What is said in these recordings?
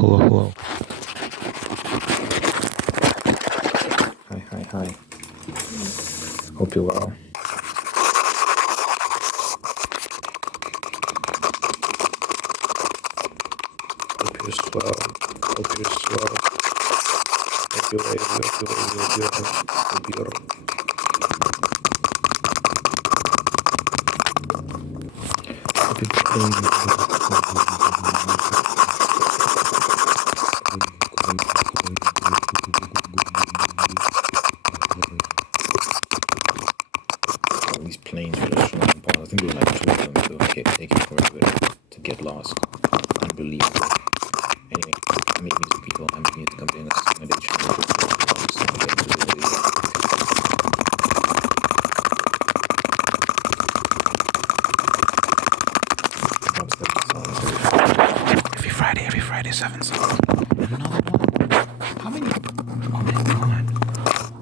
hello. Hi. Hope you're well. Hope you're swell. Hope you're swell. Hope you're well. Hope you're These planes are just running past. I think there's like two of them, so okay, taking forever to get lost. Unbelievable. Anyway, I make music, people. I make music. I'm doing this. My day training. Every Friday, 7 songs. And another one. How many? Oh my god.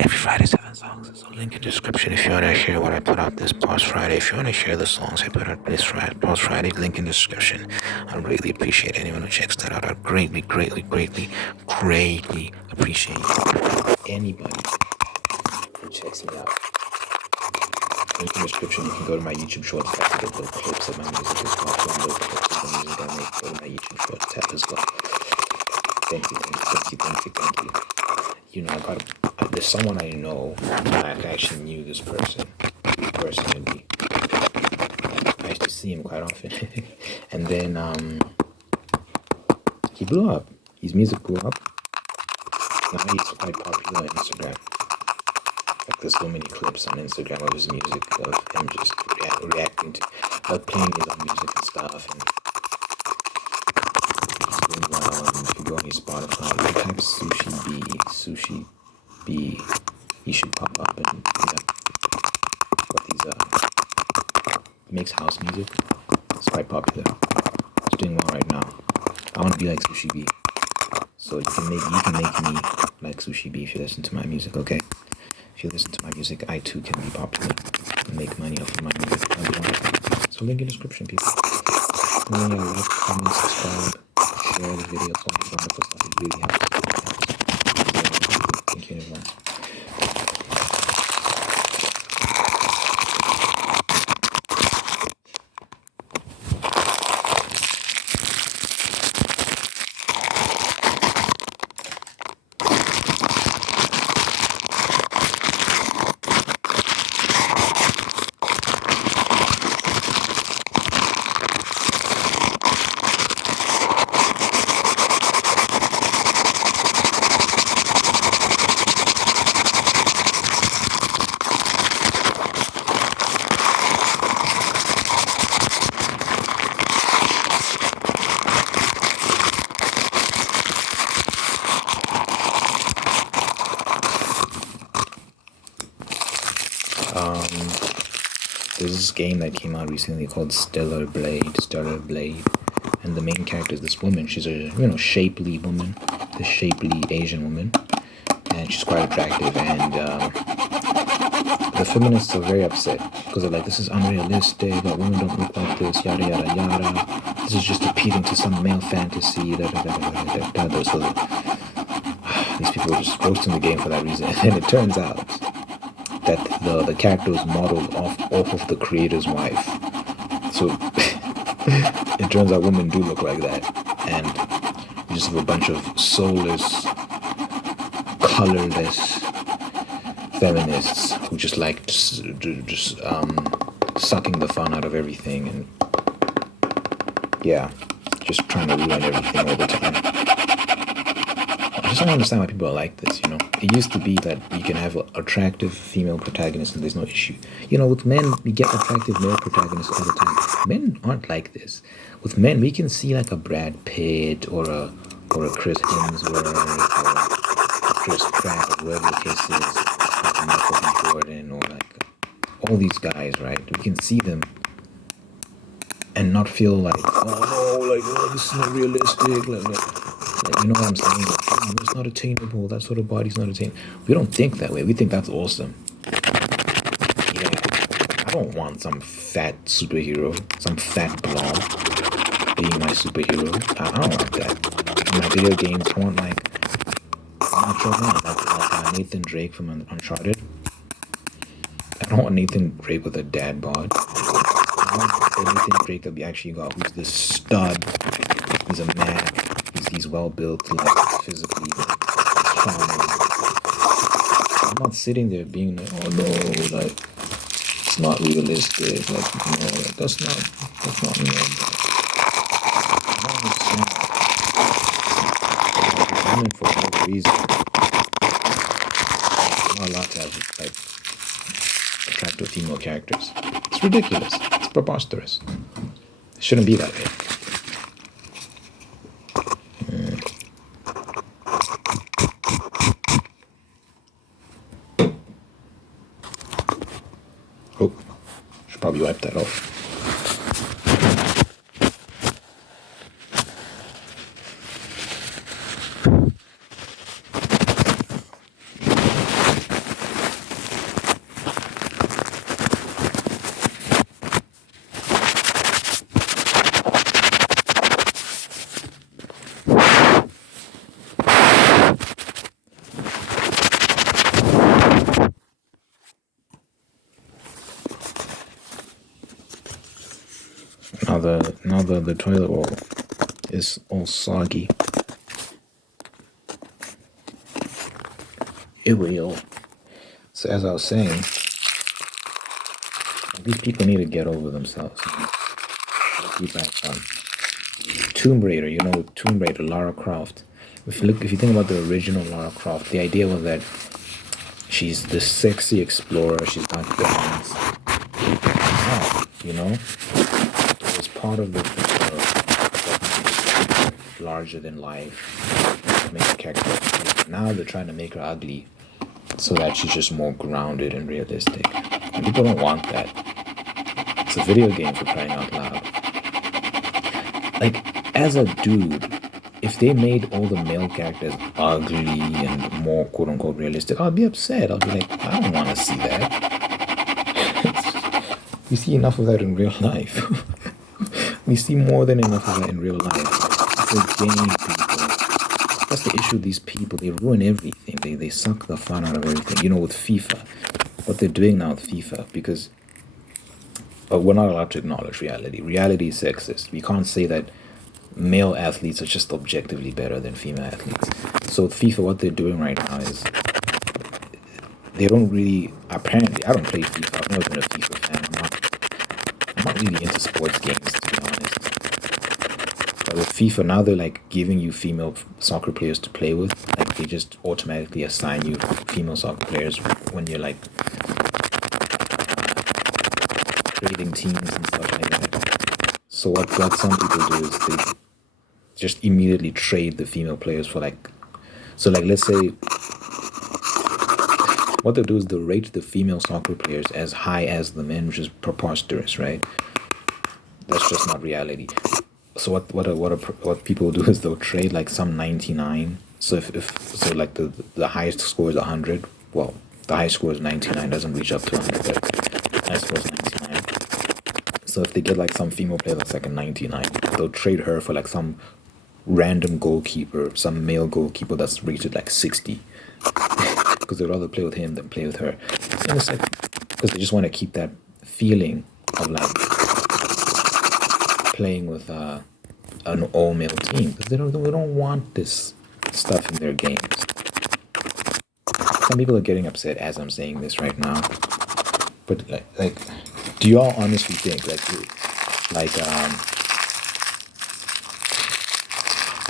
Every Friday, 7 songs. So link in description if you want to share what I put out this past Friday. If you want to share the songs I put out this past Friday, link in description. I'd really appreciate anyone who checks that out. I'd greatly appreciate anybody who checks me out. Link in the description. You can go to my YouTube shorts tab to get little clips of my music as well. Little clips of the music I make. Go to my YouTube shorts tab as well. Thank you. You know, there's someone I know. I actually knew this person personally. I used to see him quite often. And then he blew up. His music blew up. Now he's quite popular on Instagram. Like there's so many clips on Instagram of his music, of him just reacting to, playing his own music and stuff. And he's doing well. And if you go on his Spotify, you type Sushi B, he should pop up. And what these he makes house music. It's quite popular. It's doing well right now. I want to be like Sushi B. So you can make me like Sushi B if you listen to my music, okay? If you listen to my music, I too can be popular and make money off of my music. So link in the description, people. Remember, like, comment, subscribe, share the video, all this wonderful stuff. It really helps. Thank you in advance. There's this game that came out recently called Stellar Blade, and the main character is this woman. She's a shapely woman, this shapely Asian woman, and she's quite attractive. And the feminists are very upset because they're like, this is unrealistic. That women don't look like this. Yada yada yada. This is just appealing to some male fantasy. So these people are just roasting the game for that reason, and it turns out that the character was modeled off of the creator's wife. So it turns out women do look like that, and you just have a bunch of soulless, colorless feminists who just like sucking the fun out of everything, and just trying to ruin everything all the time. I just don't understand why people are like this, It used to be that you can have an attractive female protagonist and there's no issue. With men, we get attractive male protagonists all the time. Men aren't like this. With men, we can see like a Brad Pitt or a Chris Hemsworth or a Chris Pratt or whoever the case is, like Michael B. Jordan or like all these guys, right? We can see them and not feel like, this is not realistic. Like, you know what I'm saying? Like, it's not attainable. That sort of body's not attainable. We don't think that way. We think that's awesome. I don't want some fat superhero, some fat blob. being my superhero. I don't want that. In my video games, I want like macho man, like Nathan Drake from Uncharted. I don't want Nathan Drake with a dad bod. I want Nathan Drake that we actually got, who's this stud. He's a man. He's well built, like physically strong. I'm not sitting there being like, oh no, like it's not realistic. Like, no, that's not real. I don't understand. Like, women for no reason. I'm not allowed to have like attractive female characters. It's ridiculous. It's preposterous. It shouldn't be that way. Oh, should probably wipe that off. Now the toilet roll is all soggy. It will. So as I was saying, these people need to get over themselves. Keep back on Tomb Raider. You know, Tomb Raider, Lara Croft. If you think about the original Lara Croft, the idea was that she's this sexy explorer. She's got guns. You know, it was part of the larger than life. Make the character. Now they're trying to make her ugly, so that she's just more grounded and realistic. And people don't want that. It's a video game, for crying out loud. Like, as a dude, if they made all the male characters ugly and more quote-unquote realistic, I'll be upset. I'll be like, I don't want to see that. We see enough of that in real life. We see more than enough of that in real life. The game people. That's the issue with these people. They ruin everything. They suck the fun out of everything. You know, with FIFA. What they're doing now with FIFA, because we're not allowed to acknowledge reality. Reality is sexist. We can't say that male athletes are just objectively better than female athletes. So with FIFA, what they're doing right now is they don't really, apparently, I don't play FIFA. I've never been a FIFA fan. I'm not really into sports games, to be honest. But with FIFA, now they're like giving you female soccer players to play with. Like they just automatically assign you female soccer players when you're like creating teams and stuff like that. So what some people do is they just immediately trade the female players for like, so like let's say what they'll do is they'll rate the female soccer players as high as the men, which is preposterous, right? That's just not reality. So what people do is they'll trade like some 99. So if like the highest score is 100, well, the highest score is 99, doesn't reach up to 100, but the highest score is 99. So if they get like some female player that's like a 99, they'll trade her for like some random goalkeeper, some male goalkeeper that's rated like 60. Because they'd rather play with him than play with her. And it's like, because they just want to keep that feeling of like playing with an all-male team. Because they don't want this stuff in their games. Some people are getting upset as I'm saying this right now. But like do y'all honestly think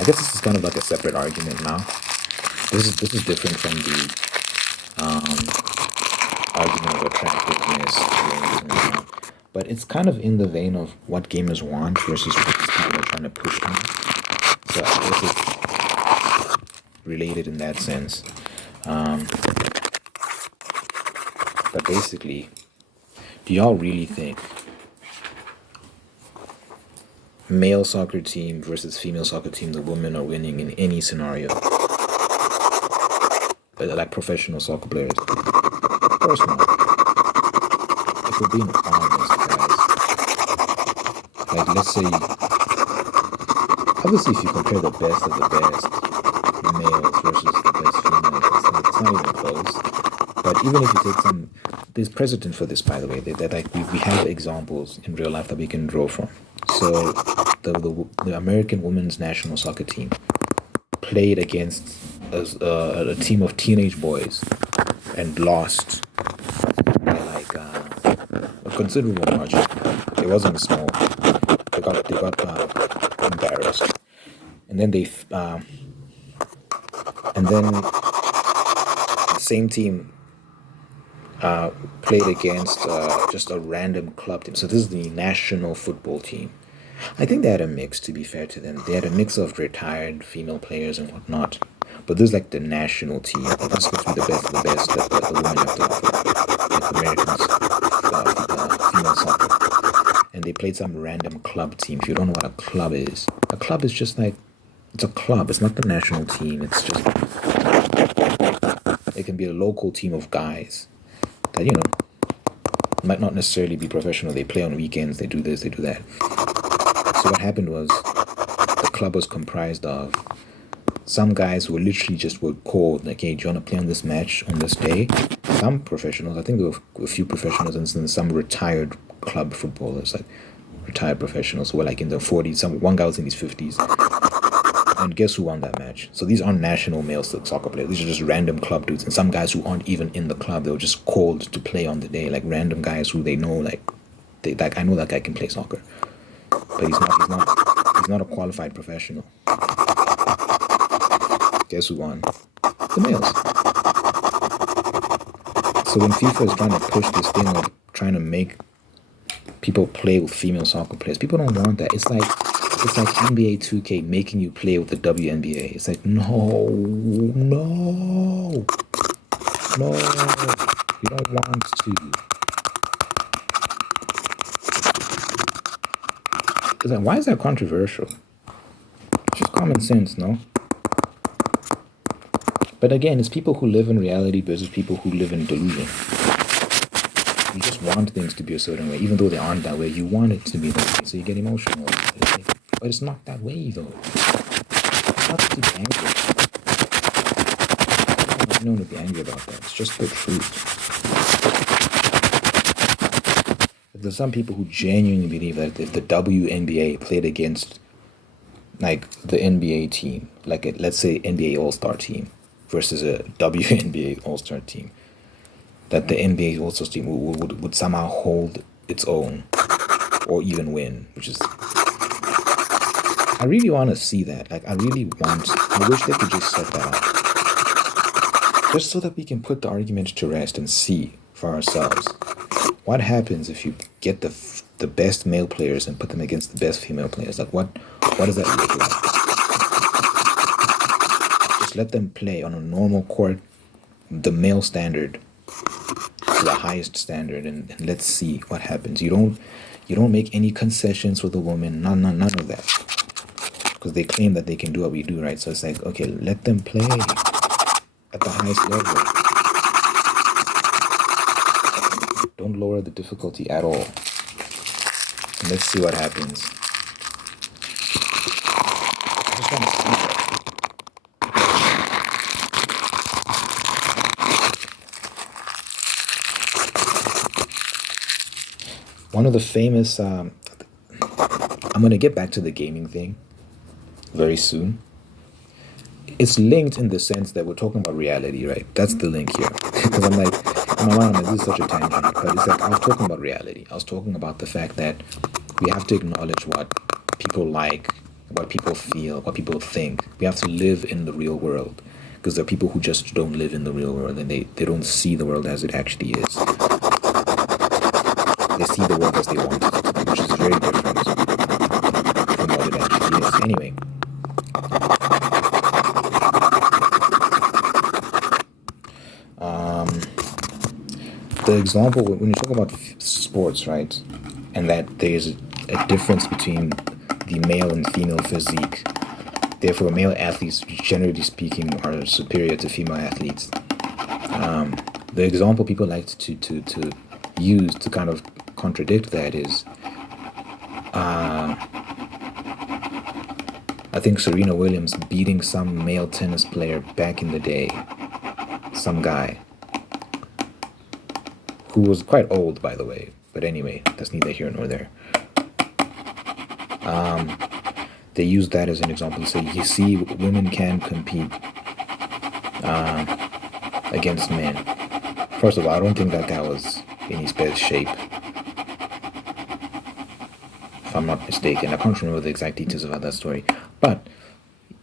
I guess this is kind of like a separate argument now. This is different from the argument of attractiveness, but it's kind of in the vein of what gamers want versus what these people are trying to push on. So I guess it's related in that sense. But basically, do y'all really think male soccer team versus female soccer team, the women are winning in any scenario? Like professional soccer players? Of course not. If we're being honest, guys, like let's say Obviously, if you compare the best of the best males versus the best females, it's not even close. But even if you take some, there's precedent for this, by the way. That like we have examples in real life that we can draw from. So the American women's national soccer team played against a team of teenage boys and lost by like a considerable margin. It wasn't small. They got embarrassed, and then the same team played against just a random club team. So this is the national football team. I think they had a mix, to be fair to them. They had a mix of retired female players and whatnot. But this is like the national team. That's supposed to be the best of the best that the women have to offer. Like Americans, female soccer. And they played some random club team. If you don't know what a club is, a club is just like, it's a club. It's not the national team. It's just, it can be a local team of guys that, might not necessarily be professional. They play on weekends. They do this, they do that. So what happened was the club was comprised of some guys who were called like, hey, do you want to play on this match on this day? Some professionals, I think there were a few professionals, and then some retired club footballers, like retired professionals who were like in their 40s. One guy was in his 50s. And guess who won that match? So these aren't national male soccer players. These are just random club dudes, and some guys who aren't even in the club. They were just called to play on the day, like random guys who they know, I know that guy can play soccer, but he's not a qualified professional. Guess who won? The males. So when FIFA is trying to push this thing of trying to make people play with female soccer players, people don't want that. It's like NBA 2K making you play with the WNBA. It's like, no, you don't want to. It's like, why is that controversial? It's just common sense, no? But again, it's people who live in reality versus people who live in delusion. You just want things to be a certain way, even though they aren't that way. You want it to be that way, so you get emotional. But it's not that way, though. Not to be angry. I'm not to be angry about that. It's just the truth. There's some people who genuinely believe that if the WNBA played against, like, the NBA team, like, let's say NBA All-Star team versus a WNBA All-Star team, that the NBA All-Star team would somehow hold its own or even win, which is... I really want to see that. I wish they could just set that up. Just so that we can put the argument to rest and see for ourselves. What happens if you get the best male players and put them against the best female players? Like, what does that look like? Just let them play on a normal court, the male standard, to the highest standard, and let's see what happens. You don't make any concessions for the woman, none of that. Because they claim that they can do what we do, right? So it's like, okay, let them play at the highest level. Don't lower the difficulty at all. And let's see what happens. I just want to see that. One of the famous... I'm going to get back to the gaming thing very soon. It's linked in the sense that we're talking about reality, right? That's the link here. Because I'm like, in my mind, I'm like, this is such a tangent. But it's like, I was talking about reality. I was talking about the fact that we have to acknowledge what people like, what people feel, what people think. We have to live in the real world. Because there are people who just don't live in the real world, and they don't see the world as it actually is. They see the world as they want it to be, which is very different from what it actually is. Anyway. The example, when you talk about sports, right, and that there's a difference between the male and female physique, therefore male athletes, generally speaking, are superior to female athletes. The example people like to use to kind of contradict that is, I think Serena Williams beating some male tennis player back in the day, some guy who was quite old, by the way. But anyway, that's neither here nor there. They use that as an example to say, you see, women can compete against men. First of all, I don't think that guy was in his best shape, if I'm not mistaken. I can't remember the exact details about that story. But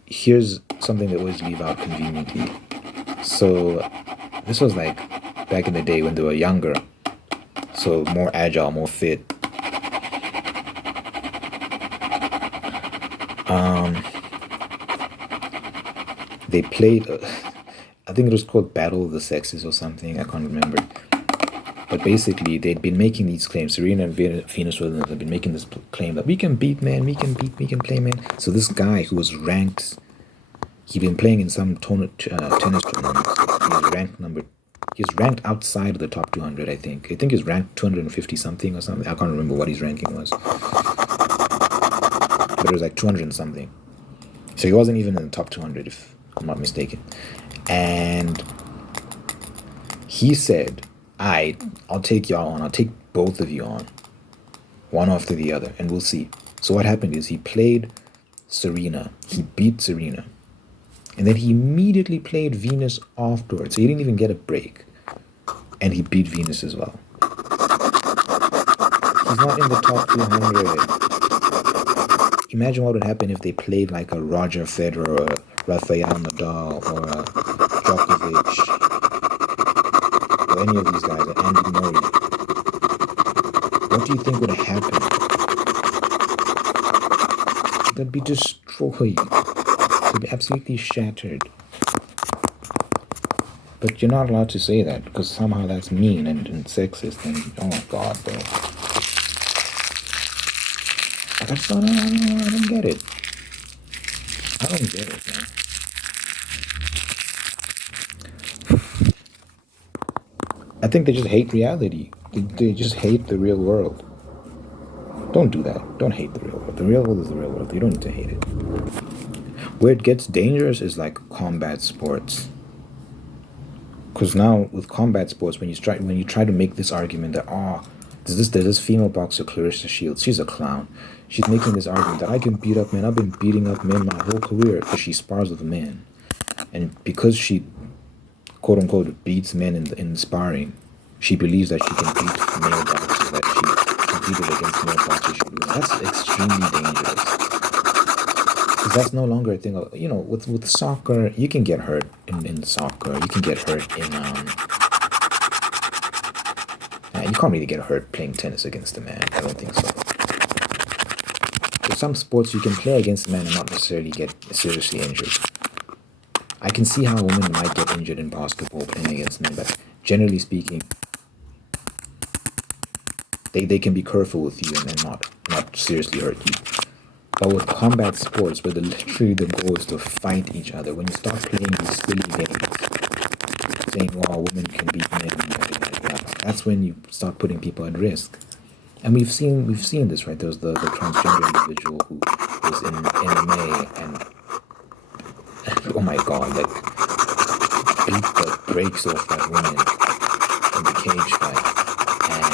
here's something they always leave out conveniently. So this was like back in the day when they were younger, so more agile, more fit. They played, I think it was called Battle of the Sexes or something, I can't remember. But basically, they'd been making these claims. Serena and Venus Williams had been making this claim that we can beat men, we can play men. So this guy who was ranked, he'd been playing in some tennis tournaments. He was ranked outside of the top 200, I think. I think he's ranked 250 something or something. I can't remember what his ranking was. But it was like 200 and something. So he wasn't even in the top 200, if I'm not mistaken. And he said, I'll take y'all on. I'll take both of you on, one after the other, and we'll see. So what happened is he played Serena. He beat Serena. And then he immediately played Venus afterwards. So he didn't even get a break. And he beat Venus as well. He's not in the top 200. Imagine what would happen if they played like a Roger Federer or a Rafael Nadal or a Djokovic or any of these guys, or Andy Murray. What do you think would happen? They'd be destroyed. They'd be absolutely shattered. But you're not allowed to say that because somehow that's mean and sexist and oh my god, bro. Like, I don't get it. I don't get it, man. I think they just hate reality. They just hate the real world. Don't do that. Don't hate the real world. The real world is the real world. You don't need to hate it. Where it gets dangerous is like combat sports. Because now with combat sports, when you try to make this argument that there's this female boxer Clarissa Shields, she's a clown. She's making this argument that I can beat up men. I've been beating up men my whole career because she spars with men, and because she quote unquote beats men in sparring, she believes that she can beat male boxers, that she competed against male boxers. That's extremely dangerous. Because that's no longer a thing. With soccer, you can get hurt in soccer. You can get hurt in you can't really get hurt playing tennis against a man. I don't think so. There's some sports you can play against men and not necessarily get seriously injured. I can see how women might get injured in basketball playing against men, but generally speaking, they can be careful with you and not seriously hurt you. But with combat sports, where literally the goal is to fight each other, when you start playing these silly games, saying, women can beat men, that's when you start putting people at risk. And we've seen this, right? There was the transgender individual who was in MMA and oh my god, like beat the brakes off that woman in the cage fight, and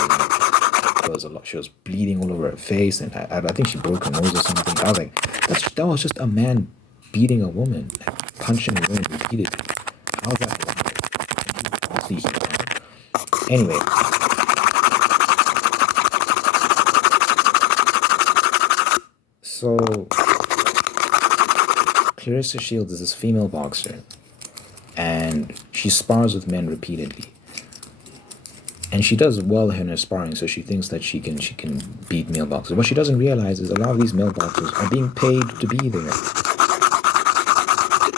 there was she was bleeding all over her face, and I think she broke her nose or something. I was like, that was just a man beating a woman, like punching a woman repeatedly. How's that wrong? Anyway. So, Clarissa Shields is this female boxer, and she spars with men repeatedly. And she does well in her sparring, so she thinks that she can beat male boxers. What she doesn't realize is a lot of these male boxers are being paid to be there.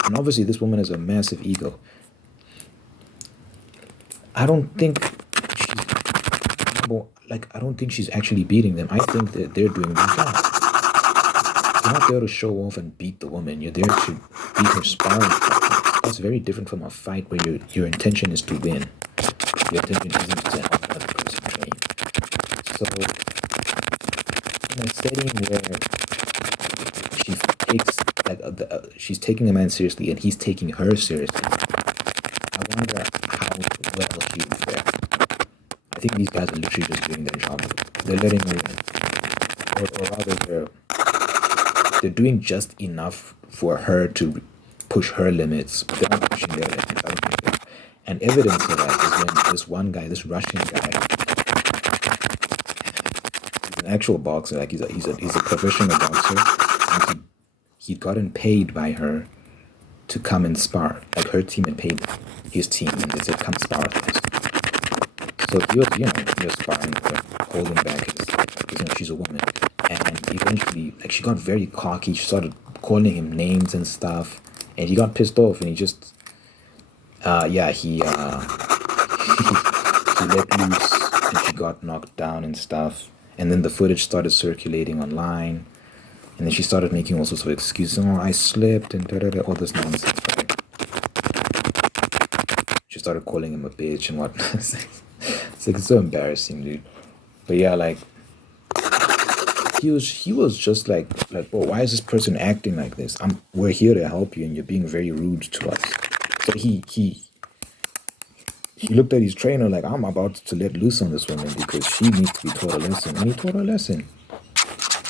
And obviously this woman has a massive ego. I don't think she's actually beating them. I think that they're doing their job. You're not there to show off and beat the woman. You're there to beat her sparring partner. That's very different from a fight where your intention is to win. Your intention isn't to help another person win. So, in a setting where she takes she's taking a man seriously and he's taking her seriously. I wonder how well she would fare. I think these guys are literally just doing their job. They're letting her in. Or rather, they're doing just enough for her to push her limits, but they're not pushing their limits. I don't think they are. And evidence of that is when this one guy, this Russian guy, he's an actual boxer, like he's a professional boxer, and he'd gotten paid by her to come and spar. Like her team had paid his team, and they said, "Come spar with us." So he was sparring with her, holding back his, she's a woman, and eventually, like she got very cocky. She started calling him names and stuff, and he got pissed off, and he just, he let loose, and she got knocked down and stuff. And then the footage started circulating online, and then she started making all sorts of excuses. Oh, I slipped and all this nonsense. Right? She started calling him a bitch and whatnot. It's so embarrassing, dude. But yeah, like he was just like, bro, why is this person acting like this? We're here to help you, and you're being very rude to us. So he looked at his trainer like, I'm about to let loose on this woman because she needs to be taught a lesson, and he taught her a lesson.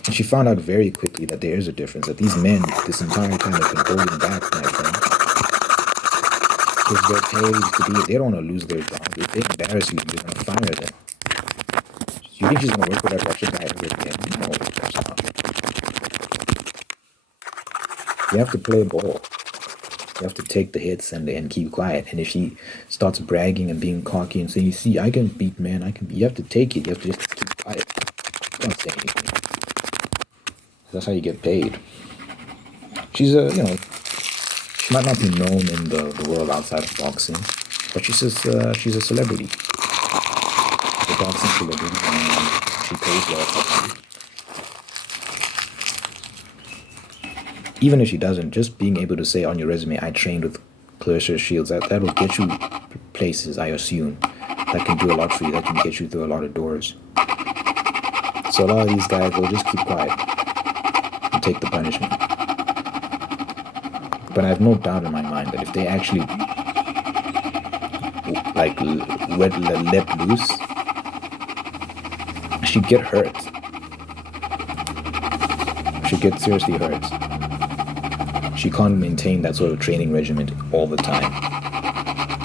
And she found out very quickly that there is a difference, that these men, this entire time, have been holding back, my friend. Because they're paid to be, they don't want to lose their job. If they embarrass you, you're going to fire them. You think she's going to work with that Russian guy ever again? No, that's not. You have to play ball. You have to take the hits and keep quiet. And if she starts bragging and being cocky and saying, you see, I can beat man, you have to take it. You have to just keep quiet. Don't say anything. That's how you get paid. She's she might not be known in the world outside of boxing, but she's a celebrity. She's a boxing celebrity, and she pays well for it. Even if she doesn't, just being able to say on your resume, I trained with Clarissa Shields, that will get you places, I assume. That can do a lot for you. That can get you through a lot of doors. So a lot of these guys will just keep quiet and take the punishment. But I have no doubt in my mind that if they actually like let loose, she'd get hurt. She'd get seriously hurt. She can't maintain that sort of training regimen all the time.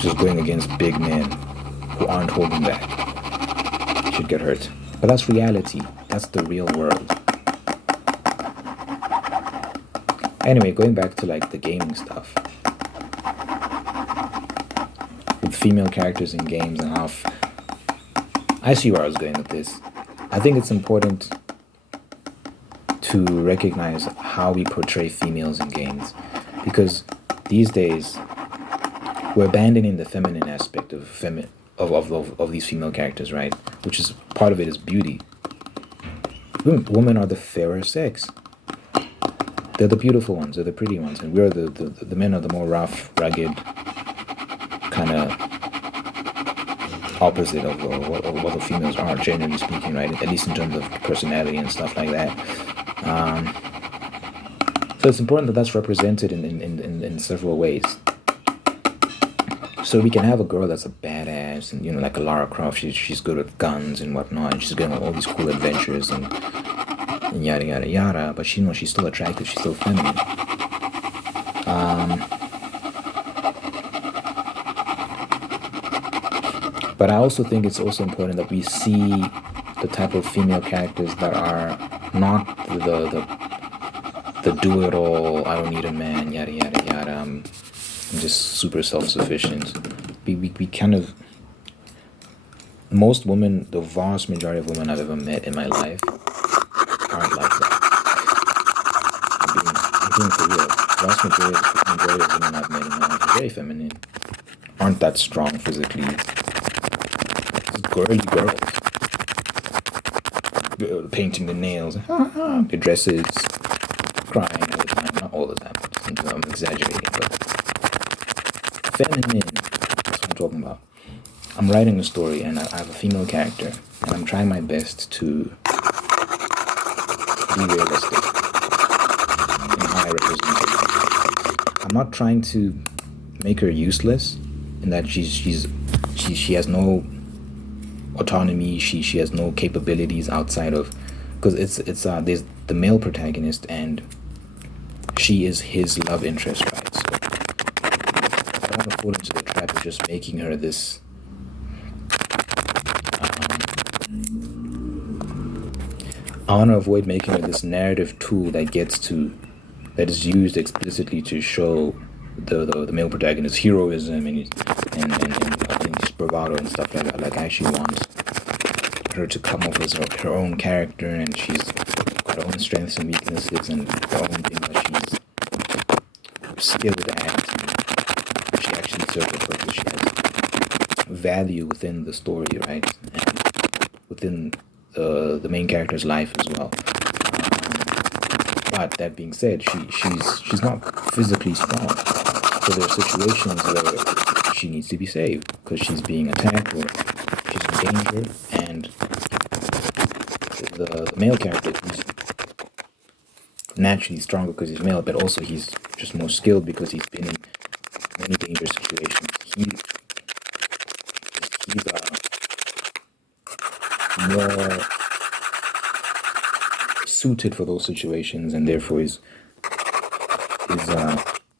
Just going against big men who aren't holding back. She'd get hurt. But that's reality. That's the real world. Anyway, going back to like the gaming stuff. With female characters in games and how... I see where I was going with this. I think it's important to recognize how we portray females in games, because these days we're abandoning the feminine aspect of these female characters, right? Which is part of it is beauty. Women are the fairer sex. They're the beautiful ones. They're the pretty ones, and we're the men are the more rough, rugged, kind of opposite of what the females are, generally speaking, right? At least in terms of personality and stuff like that. So it's important that that's represented in several ways. So we can have a girl that's a badass, and like a Lara Croft, she's good with guns and whatnot, and she's going on all these cool adventures and yada yada yada. But she's still attractive, she's still feminine. But I also think it's also important that we see the type of female characters that are not the do-it-all, I don't need a man, yada yada yada, I'm just super self-sufficient. We kind of... Most women, the vast majority of women I've ever met in my life aren't like that. I'm being for real. The vast majority of women I've met in my life are very feminine. Aren't that strong physically. Just girly girls. Painting the nails, the dresses, crying all the time. Not all the time, I'm exaggerating, but feminine, that's what I'm talking about. I'm writing a story and I have a female character, and I'm trying my best to be realistic in how I represented. I'm not trying to make her useless in that she has no autonomy. She has no capabilities outside of, because it's there's the male protagonist and she is his love interest, right? So I don't want to fall into the trap of just making her this. I want to avoid making it this narrative tool that is used explicitly to show the male protagonist's heroism and his bravado and stuff like that. Like, I actually want her to come off as her own character, and she's got her own strengths and weaknesses and her own thing that she's skilled at. And she actually serves a purpose. She has value within the story, right? And within the main character's life as well. But that being said, she's not physically strong. So there are situations where she needs to be saved because she's being attacked or she's in danger, and the male character is naturally stronger because he's male, but also he's just more skilled because he's been in many dangerous situations. He's more suited for those situations, and therefore is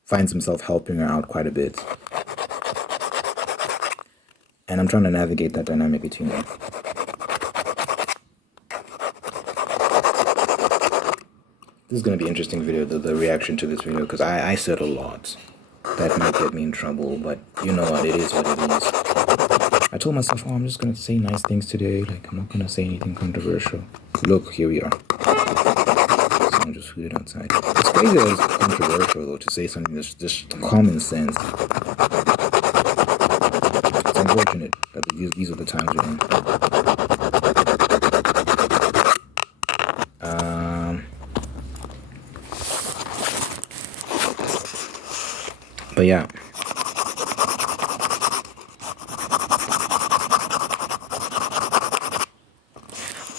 finds himself helping her out quite a bit. And I'm trying to navigate that dynamic between them. This is going to be an interesting video, the reaction to this video, because I said a lot that might get me in trouble, but you know what, it is what it is. I told myself, oh, I'm just going to say nice things today, like I'm not going to say anything controversial. Look, here we are. Someone just hooted outside. It's crazy that it's controversial, though, to say something that's just common sense. It's unfortunate that these are the times we're in. But yeah.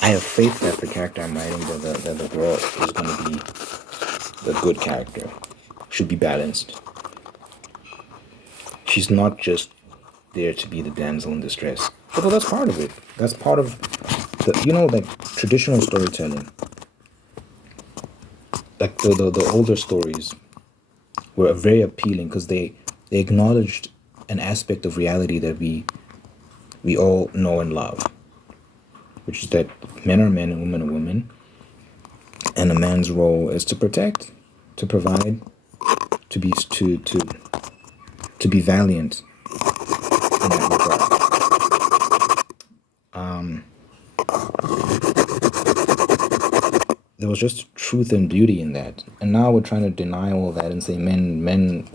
I have faith that the character I'm writing, that the girl is going to be the good character. Should be balanced. She's not just there to be the damsel in distress. Although that's part of it. That's part of the, like traditional storytelling. Like the older stories were very appealing because they acknowledged an aspect of reality that we all know and love, which is that men are men and women are women, and a man's role is to protect, to provide, to be valiant in that regard. There was just truth and beauty in that, and now we're trying to deny all that and say men, men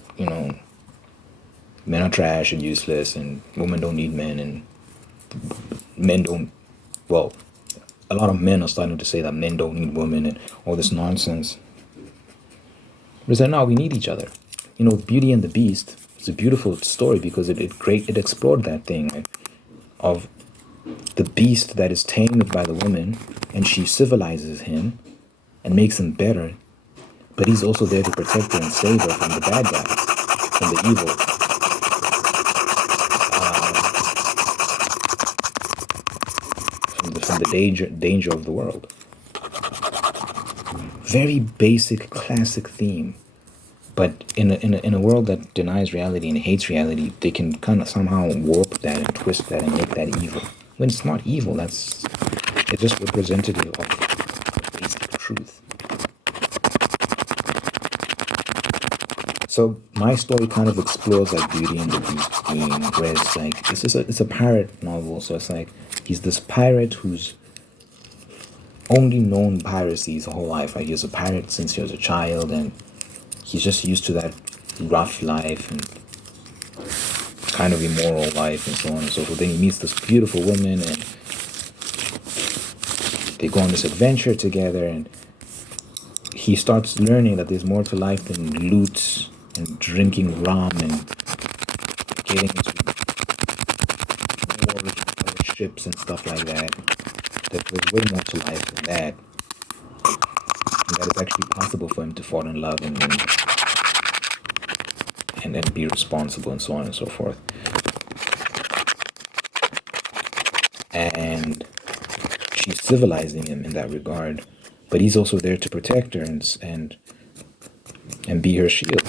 are trash and useless, and women don't need men, and men don't. Well, a lot of men are starting to say that men don't need women and all this nonsense. But it's like, no, we need each other. Beauty and the Beast is a beautiful story because it explored that thing, right, of the beast that is tamed by the woman, and she civilizes him and makes him better, but he's also there to protect her and save her from the bad guys, from the evil. From the danger of the world. Very basic, classic theme, but in a world that denies reality and hates reality, they can kind of somehow warp that and twist that and make that evil. When it's not evil, it's just representative of basic truth. So my story kind of explores like Beauty and the Beast theme, where it's like it's a pirate novel. So it's like he's this pirate who's only known piracy his whole life. Like, he was a pirate since he was a child, and he's just used to that rough life and kind of immoral life and so on and so forth. Then he meets this beautiful woman, and they go on this adventure together, and he starts learning that there's more to life than loot and drinking rum and getting into wars with other ships and stuff like that. That there's way more to life than that. and that it's actually possible for him to fall in love and then be responsible and so on and so forth. And she's civilizing him in that regard, but he's also there to protect her and be her shield.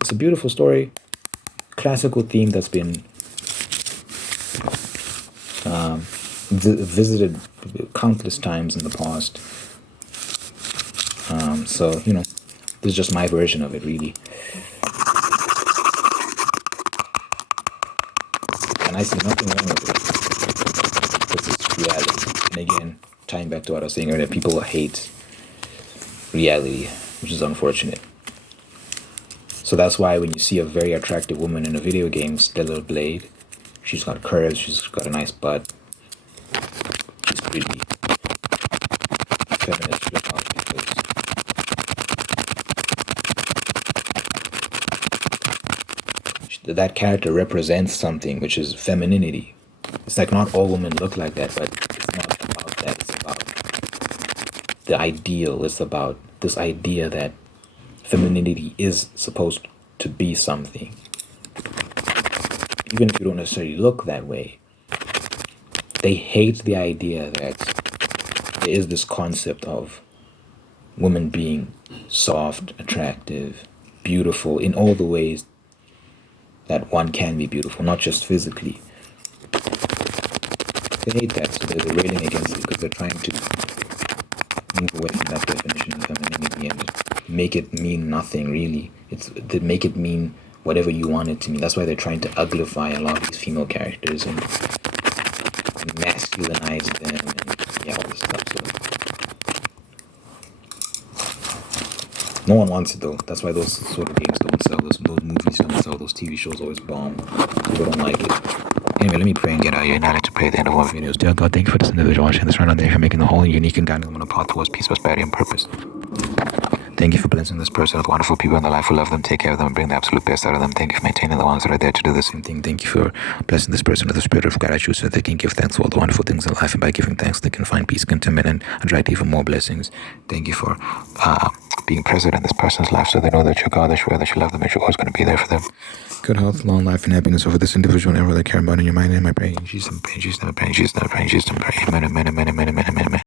It's a beautiful story, classical theme that's been visited countless times in the past. So, you know, this is just my version of it, really. And I see nothing wrong with it because it's reality. And again, tying back to what I was saying earlier, people hate reality, which is unfortunate. So that's why when you see a very attractive woman in a video game, Stellar Blade, she's got curves, she's got a nice butt, she's pretty. Feminists flip out because that character represents something, which is femininity. It's like not all women look like that, but it's not about that. It's about the ideal. It's about this idea that femininity is supposed to be something. Even if you don't necessarily look that way, they hate the idea that there is this concept of women being soft, attractive, beautiful in all the ways that one can be beautiful, not just physically. They hate that, so they're railing against it because they're trying to move away from that definition of femininity and make it mean nothing, really. They make it mean whatever you want it to mean. That's why they're trying to uglify a lot of these female characters and masculinize them and all this stuff. So no one wants it though. That's why those sort of games don't sell. Those movies don't sell. Those TV shows always bomb. People don't like it. Anyway, let me pray and get out of here. Now to pray at the end of all videos. Dear God, thank you for this individual watching this right now. Thank you for making the whole unique and guiding them on a path towards peace, prosperity, and purpose. Thank you for blessing this person with wonderful people in their life who love them, take care of them, and bring the absolute best out of them. Thank you for maintaining the ones that are there to do the same thing. Thank you for blessing this person with the spirit of gratitude so that they can give thanks for all the wonderful things in life, and by giving thanks they can find peace, contentment, and attract even more blessings. Thank you for being present in this person's life so they know that you're God, that you love them, that you're always going to be there for them. Good health, long life, and happiness over this individual and everyone they care about in your mind. And I pray in Jesus' name, I pray in Jesus' name, I pray in Jesus' name, I pray. Amen, amen, amen, amen, amen, amen, amen.